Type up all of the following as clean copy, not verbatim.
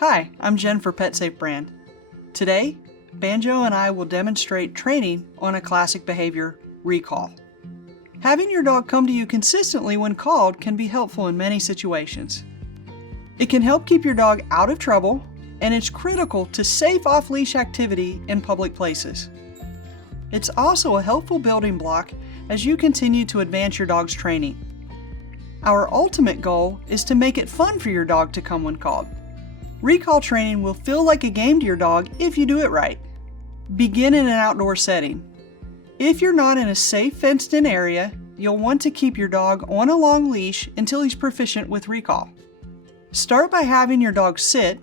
Hi, I'm Jen for PetSafe brand. Today, Banjo and I will demonstrate training on a classic behavior, recall. Having your dog come to you consistently when called can be helpful in many situations. It can help keep your dog out of trouble, and it's critical to safe off-leash activity in public places. It's also a helpful building block as you continue to advance your dog's training. Our ultimate goal is to make it fun for your dog to come when called. Recall training will feel like a game to your dog if you do it right. Begin in an outdoor setting. If you're not in a safe fenced-in area, you'll want to keep your dog on a long leash until he's proficient with recall. Start by having your dog sit,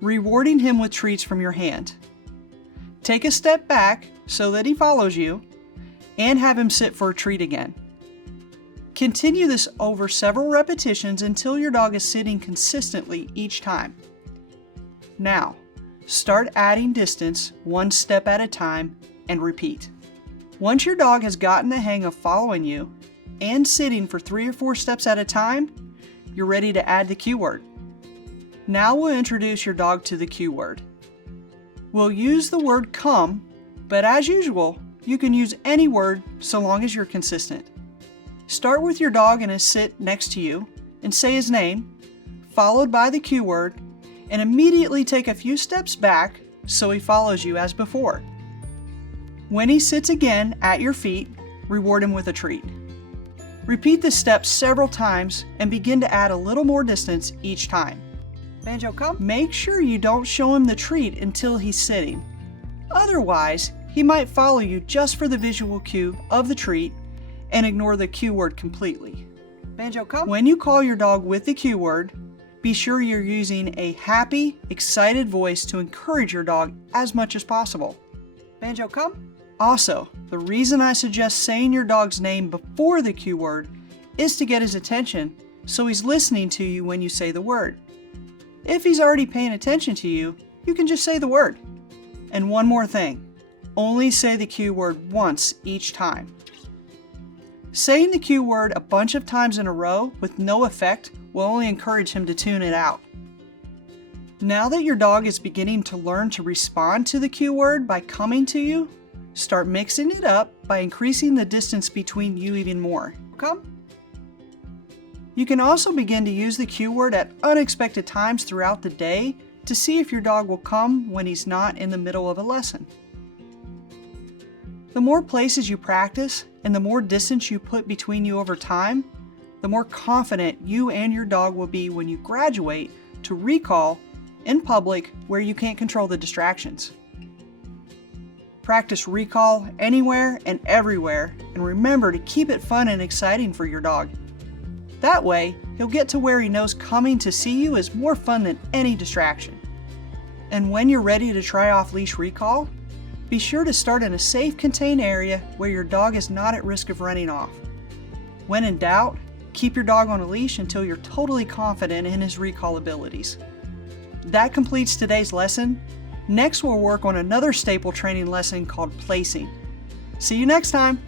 rewarding him with treats from your hand. Take a step back so that he follows you, and have him sit for a treat again. Continue this over several repetitions until your dog is sitting consistently each time. Now, start adding distance one step at a time and repeat. Once your dog has gotten the hang of following you and sitting for 3 or 4 steps at a time, you're ready to add the cue word. Now we'll introduce your dog to the cue word. We'll use the word come, but as usual, you can use any word so long as you're consistent. Start with your dog in a sit next to you and say his name, followed by the cue word, and immediately take a few steps back so he follows you as before. When he sits again at your feet, reward him with a treat. Repeat this step several times and begin to add a little more distance each time. Banjo, come. Make sure you don't show him the treat until he's sitting. Otherwise, he might follow you just for the visual cue of the treat and ignore the cue word completely. Banjo, come. When you call your dog with the cue word, be sure you're using a happy, excited voice to encourage your dog as much as possible. Banjo, come. Also, the reason I suggest saying your dog's name before the cue word is to get his attention so he's listening to you when you say the word. If he's already paying attention to you, you can just say the word. And one more thing, only say the cue word once each time. Saying the cue word a bunch of times in a row with no effect will only encourage him to tune it out. Now that your dog is beginning to learn to respond to the cue word by coming to you, start mixing it up by increasing the distance between you even more. Come. You can also begin to use the cue word at unexpected times throughout the day to see if your dog will come when he's not in the middle of a lesson. The more places you practice and the more distance you put between you over time, the more confident you and your dog will be when you graduate to recall in public where you can't control the distractions. Practice recall anywhere and everywhere, and remember to keep it fun and exciting for your dog. That way, he'll get to where he knows coming to see you is more fun than any distraction. And when you're ready to try off-leash recall, be sure to start in a safe, contained area where your dog is not at risk of running off. When in doubt, keep your dog on a leash until you're totally confident in his recall abilities. That completes today's lesson. Next, we'll work on another staple training lesson called placing. See you next time!